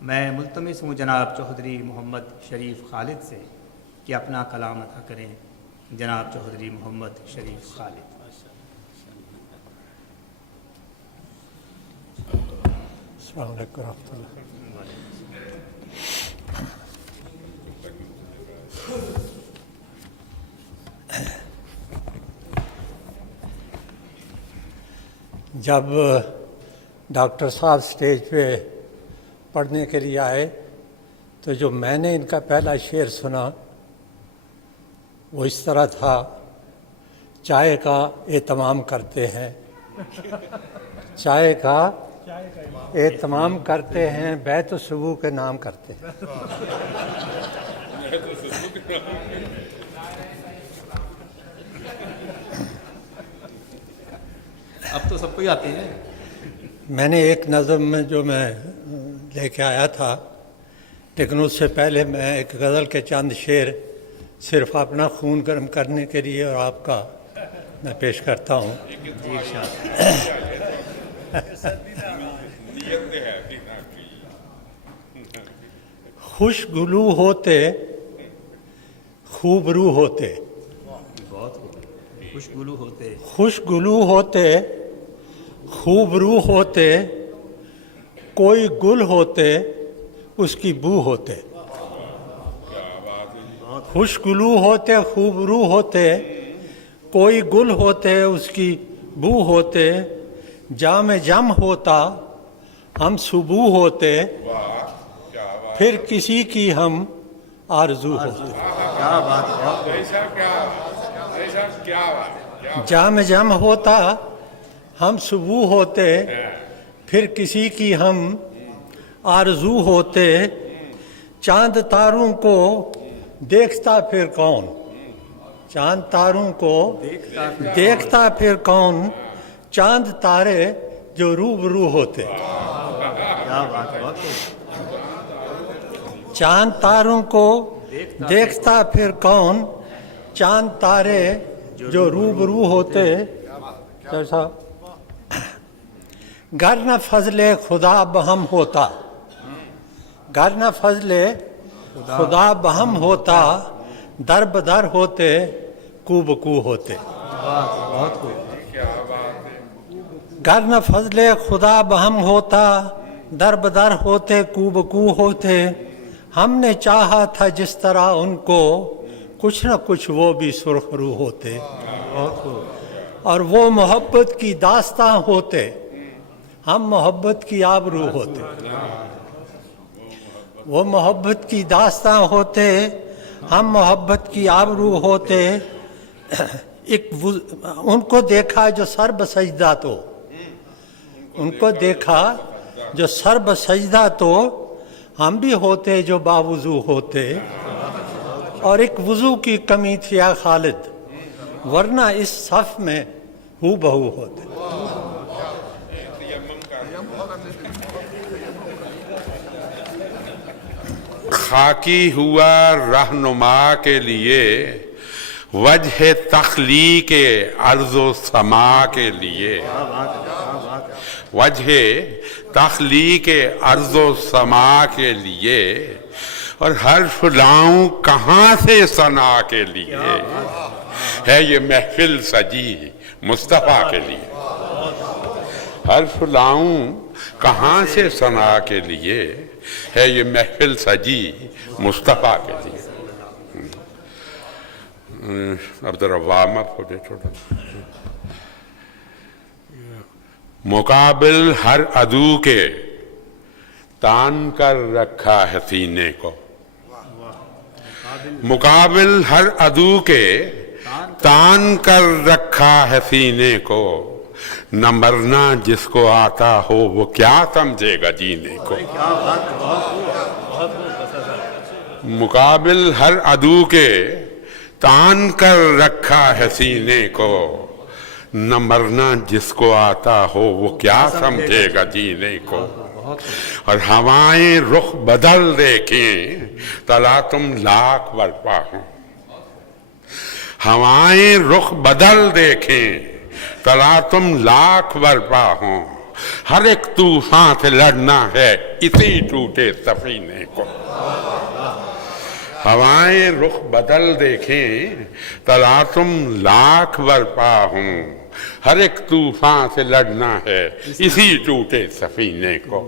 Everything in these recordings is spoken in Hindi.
मैं मुल्तमिस हूँ जनाब चौधरी मोहम्मद शरीफ खालिद से कि अपना कलाम अता करें। जनाब चौधरी मोहम्मद शरीफ खालिद। अस्सलाम वालेकुम रहमतुल्लाह। जब डॉक्टर साहब स्टेज पे पढ़ने के लिए आए तो जो मैंने इनका पहला शेर सुना वो इस तरह था, चाय का एहतमाम करते हैं, चाय का एहतमाम करते हैं, बैत सुबह के नाम करते हैं। अब तो सबको ही आते हैं। मैंने एक नज़म में जो मैं लेके आया था, लेकिन उससे पहले मैं एक गज़ल के चंद शेर सिर्फ अपना खून गर्म करने के लिए और आपका मैं पेश करता हूँ। खुशगुलू होते खूबरू होते, खुशगुलू होते, खुशगुलू होते खूबरू होते, कोई गुल होते उसकी बू होते। खुशगुलू होते खूबरू होते, कोई गुल होते उसकी बू होते, जाम जम होता हम सुबू होते, फिर किसी की हम आरजू होते। क्या बात है। जाम जम होता हम सुबह होते, फिर किसी की हम आरजू होते, चांद तारों को देखता फिर कौन, चांद तारों को देखता फिर कौन, चांद तारे जो रूबरू होते। क्या बात है। चांद तारों को देखता फिर कौन, चांद तारे जो रूबरू होते। जैसा गर न फजले खुदा बहम होता, गर न फजले खुदा बहम होता, दर बदर होते कूबकू होते। गर न फजले खुदा बहम होता, दर बदर होते कूबकू होते, हमने चाहा था जिस तरह उनको, कुछ न कुछ वो भी सुरखरू होते। और वो मोहब्बत की दास्तां होते, हम मोहब्बत की आबरू होते। वो मोहब्बत की दास्तां होते, हम मोहब्बत की आबरू होते। उनको देखा जो सर बसजदा तो, उनको देखा जो सर बसजदा तो, हम भी होते जो बावुजू होते। और एक वुजू की कमी थी या खालिद, वरना इस सफ में हू बहू होते। खाकी हुआ रहनुमा के लिए, वजह तख्लीक अर्ज़ो समा के लिए, वजह तख्लीक अर्ज़ो समा के लिए, और हर फुलाऊं कहाँ से सना के लिए, है ये महफिल सजी मुस्तफ़ा के लिए। हर फुलाऊं कहाँ से सना के लिए, है ये महफिल सजी मुस्तफ़ा के लिए। अब जरा वार्म अप हो जाए थोड़ा। मुकाबिल हर अदू के तान कर रखा है सीने को, मुकाबिल हर अदू के तान कर रखा है सीने को, न मरना जिसको आता हो वो क्या समझेगा जीने को। मुकाबिल हर अदू के तान कर रखा है सीने को, न मरना जिसको आता हो वो क्या समझेगा जीने को। और हवाएं रुख बदल देखें तला तुम लाख बरपा हो, हवाएं रुख बदल देखें तला तुम लाख बरपा हो, हर एक तूफान से लड़ना है इसी टूटे सफीने को। हवाएं रुख बदल देखें तलातुम लाख बरपा हूं, हर एक तूफान से लड़ना है इसी टूटे सफीने को।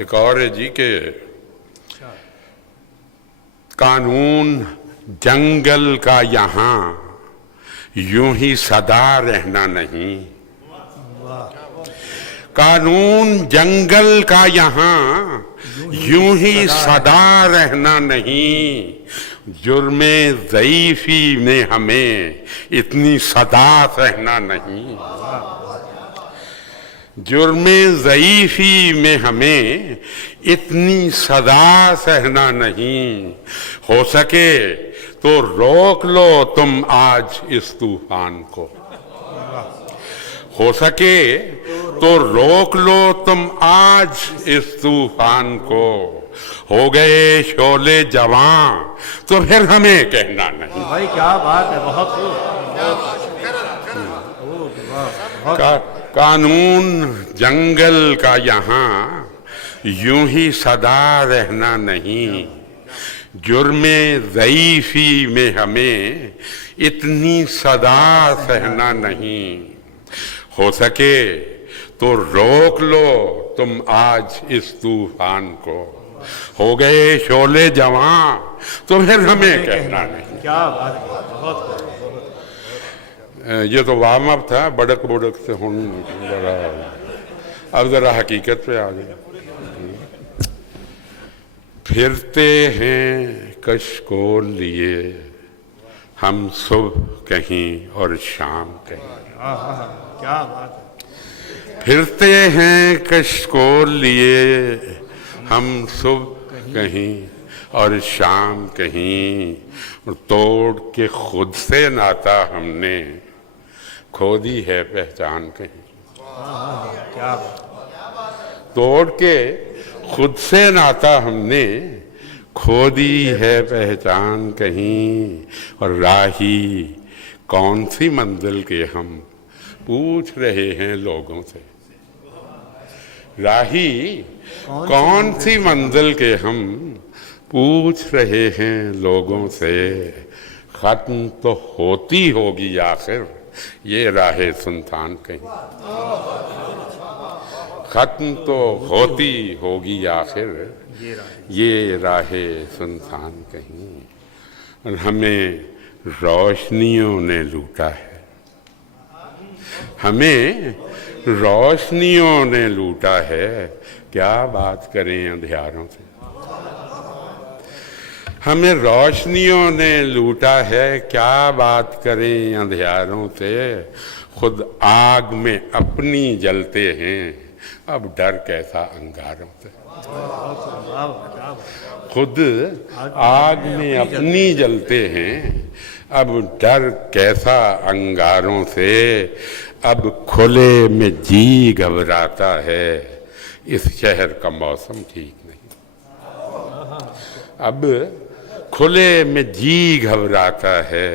एक और है जी के कानून जंगल का यहाँ यूं ही सदा रहना नहीं, कानून जंगल का यहाँ यूं ही सदा रहना नहीं, जुर्मे ज़ईफ़ी में हमें इतनी सदा सहना नहीं, जुर्मे ज़ईफ़ी में हमें इतनी सदा सहना नहीं। हो सके तो रोक लो तुम आज इस तूफान को, हो सके तो रोक लो तुम आज इस तूफान को। हो गए शोले जवां तो फिर हमें कहना नहीं। भाई क्या बात है, बहुत कानून जंगल का यहाँ यूं ही सदा रहना नहीं, जुर्मे ज़ईफ़ी में हमें इतनी सदा सहना नहीं। हो सके तो रोक लो तुम आज इस तूफान को। हो गए शोले जवां तो फिर हमें कहना नहीं। क्या बात है, बहुत ये तो वार्म अप था, बड़क बुड़क से हूँ जरा, अब जरा हकीकत पे आ गए। फिरते हैं कश को लिए हम सुबह कहीं और शाम कहीं, क्या बात है। फिरते हैं कश को लिए हम सुबह कहीं और शाम कहीं, तोड़ के खुद से नाता हमने खो दी है पहचान कहीं। क्या तोड़ के खुद से नाता हमने खो दी है पहचान कहीं, और राही कौन सी मंजिल के हम पूछ रहे हैं लोगों से। राही कौन सी मंजिल के हम पूछ रहे हैं लोगों से। खत्म तो होती होगी आखिर ये राहे सुनसान कहीं, खत्म तो होती होगी आखिर ये राहे सुनसान कहीं। और हमें रोशनियों ने लूटा है, हमें रोशनियों ने लूटा है, क्या बात करें अंधियारों से। हमें रोशनियों ने लूटा है, क्या बात करें अंधियारों से। खुद आग में अपनी जलते हैं, अब डर कैसा अंगारों से। खुद आग में अपनी जलते हैं, अब डर कैसा अंगारों से। अब खुले में जी घबराता है, इस शहर का मौसम ठीक नहीं। अब खुले में जी घबराता है,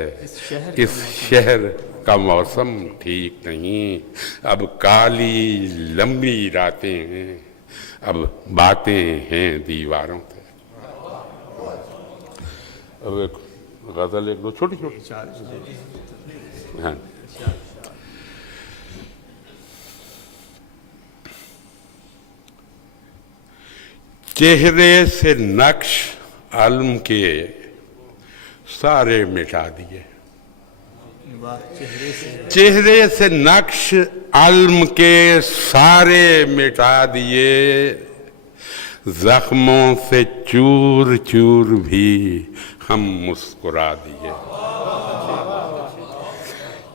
इस शहर का मौसम ठीक नहीं। अब काली लंबी रातें हैं, अब बातें हैं दीवारों से। अब एक गजल, एक दो छोटी छोटी। हाँ, चेहरे से नक्श आलम के सारे मिटा दिए, चेहरे से नक्श आलम के सारे मिटा दिए। जख्मों से चूर चूर भी हम मुस्कुरा दिए।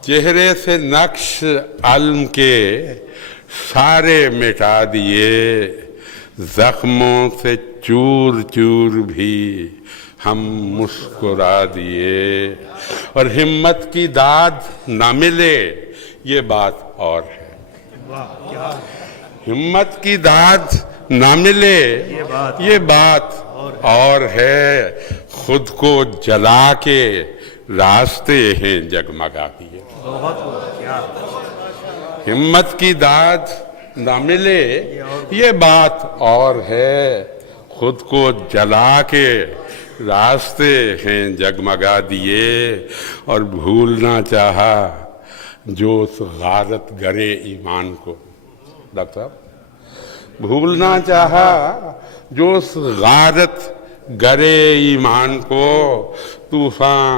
चेहरे से नक्श आलम के सारे मिटा दिए, जख्मों से चूर चूर भी हम मुस्कुरा दिए। और हिम्मत की दाद ना मिले ये बात और है, हिम्मत की दाद ना मिले ये बात और है। खुद को जला के रास्ते हैं जगमगा दिए, हिम्मत की दाद ना मिले ये बात और है, खुद को जला के रास्ते हैं जगमगा दिए, और भूलना चाहा जो उस गारत गरे ईमान को। डॉक्टर साहब, भूलना चाहा जो उस गारत गरे ईमान को, तूफान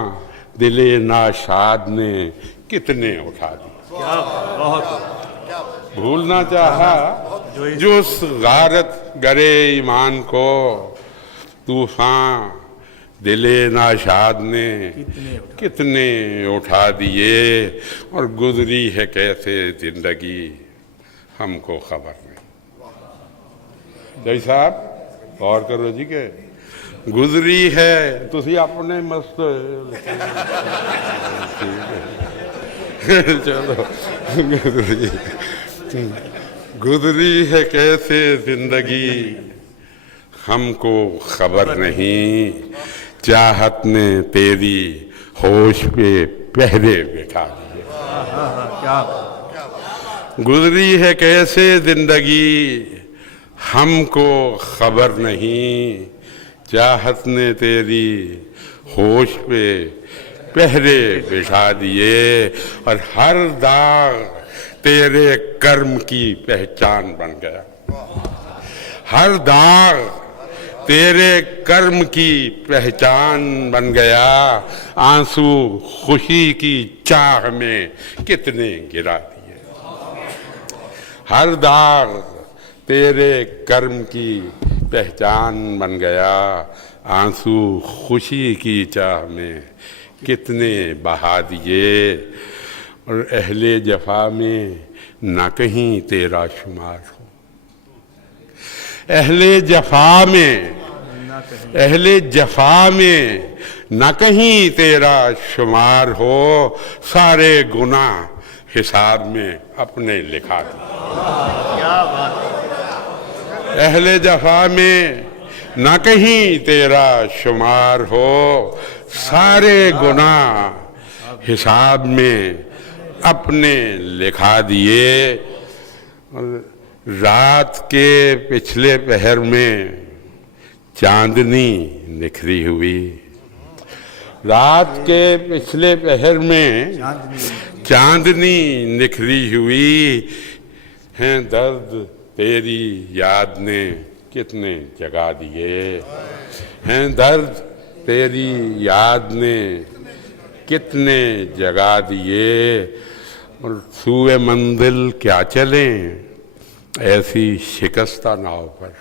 दिले नाशाद ने कितने उठा दिए। भूलना चाहा जो उस गारत गरे ईमान को, तूफान दिले नाशाद ने कितने उठा दिए, और गुजरी है कैसे जिंदगी हमको खबर नहीं। जय साहब गौर करो जी के गुजरी है, तुसी अपने मस्त चलो गुजरी है कैसे जिंदगी हमको खबर नहीं, चाहत ने तेरी होश पे पहरे बिठा दिए। गुजरी है कैसे जिंदगी हमको खबर नहीं, चाहत ने तेरी होश पे पहरे बिठा दिए, और हर दाग तेरे कर्म की पहचान बन गया। हर दाग तेरे कर्म की पहचान बन गया, आंसू खुशी की चाह में कितने गिरा दिए। हर दाग तेरे कर्म की पहचान बन गया, आंसू खुशी की चाह में कितने बहा दिए, और अहले जफा में न कहीं तेरा शुमार हो। अहले जफा में, अहले जफा में न कहीं तेरा शुमार हो, सारे गुनाह हिसाब में अपने लिखा दिए। अहले जफा में न कहीं तेरा शुमार हो, सारे गुनाह हिसाब में अपने लिखा दिए। रात के पिछले पहर में चांदनी निखरी हुई, रात के पिछले पहर में चांदनी निखरी हुई, हैं दर्द तेरी याद ने कितने जगा दिए। हैं दर्द तेरी याद ने कितने जगा दिए, और सूए मंजिल क्या चलें ऐसी शिकस्ता नाव पर।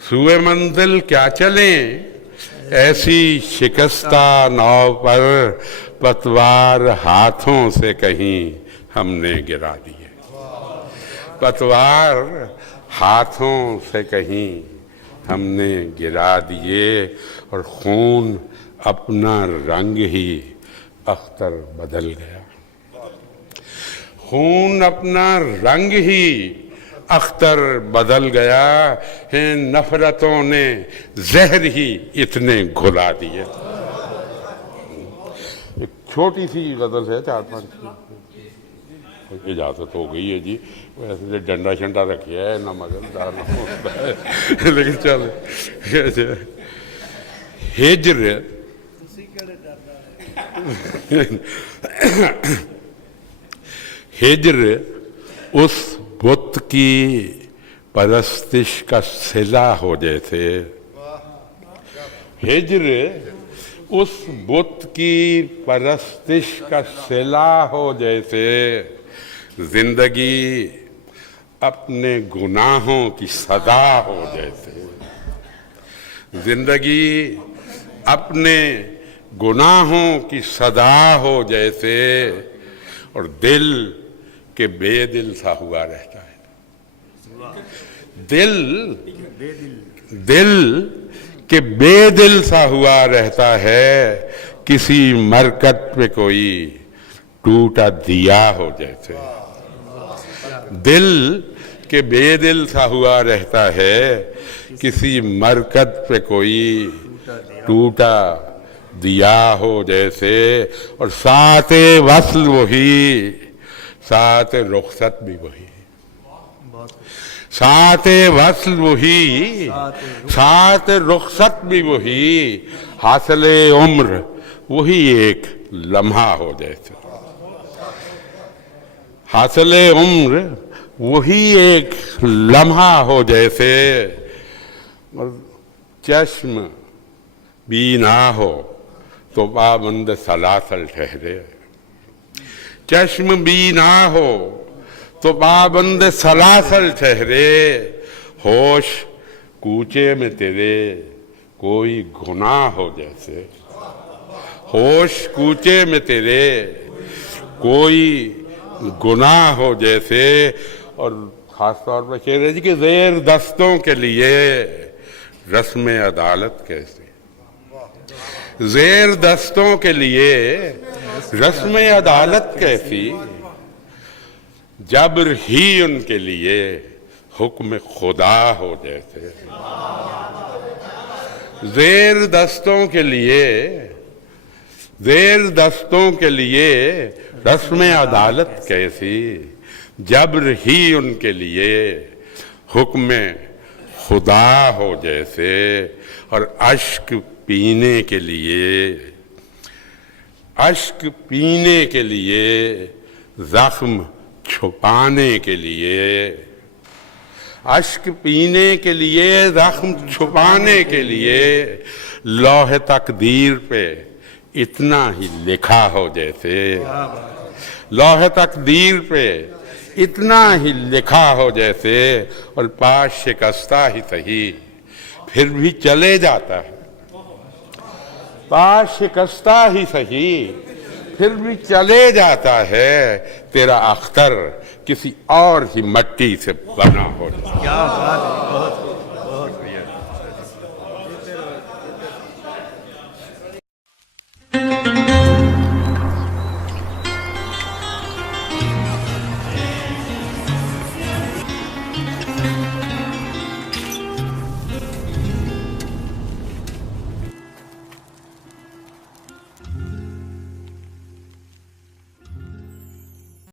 सूए मंजिल क्या चलें ऐसी शिकस्ता नाव पर, पतवार हाथों से कहीं हमने गिरा दिए। पतवार हाथों से कहीं हमने गिरा दिए, और खून अपना रंग ही अख्तर बदल गया। खून अपना रंग ही अख्तर बदल गया है, नफरतों ने जहर ही इतने घुला दिए। एक छोटी सी गजल है, 4-5 की इजाजत हो गई है जी, वैसे डंडा शंडा रखिया है ना, मगर डालना होता है लेकिन चल। हिज्र हिज्र उस बुत की परस्तिश का सिला हो जैसे। हिज्र उस बुत की परस्तिश का सिला हो जैसे, जिंदगी अपने गुनाहों की सदा हो जैसे। जिंदगी अपने गुनाहों की सदा हो जैसे, और दिल के बेदिल सा हुआ रहता है। दिल के बेदिल सा हुआ रहता है, किसी मरकत पे कोई टूटा दिया हो जैसे। दिल के बेदिल सा हुआ रहता है, किसी मरकत पे कोई टूटा दिया हो जैसे, और साते वस्ल वही, साथ रुखसत भी वही, बहुत साथ वस्ल वही, साथ रुखसत भी वही, हासिले उम्र वही एक लम्हा हो जैसे, हासिले उम्र वही एक लम्हा हो जैसे, और चश्म भी ना हो तो पाबंद सलासल ठहरे, चश्म भी ना हो तो पाबंद सलासल ठहरे, होश कूचे में तेरे कोई गुनाह हो जैसे, होश कूचे में तेरे कोई गुनाह हो जैसे। और ख़ास तौर पर शेर है जी कि ज़ेर दस्तों के लिए रस्म अदालत कैसे, ज़ेर दस्तों के लिए रस्म अदालत कैसी, जब्र ही उनके लिए हुक्म खुदा हो जैसे, ज़ेर दस्तों के लिए, ज़ेर दस्तों के लिए रस्म अदालत कैसी, जब्र ही उनके लिए हुक्म खुदा हो जैसे। और अश्क पीने के लिए, अश्क पीने के लिए, जख्म छुपाने के लिए, अश्क पीने के लिए, जख्म छुपाने के लिए, लौह तकदीर पे इतना ही लिखा हो जैसे, लौह तकदीर पे इतना ही लिखा हो जैसे। और पास शिकस्ता ही सही फिर भी चले जाता है, पास शिकस्ता ही सही फिर भी चले जाता है, तेरा अख्तर किसी और ही मट्टी से बना हो जाता है। क्या बात है, बहुत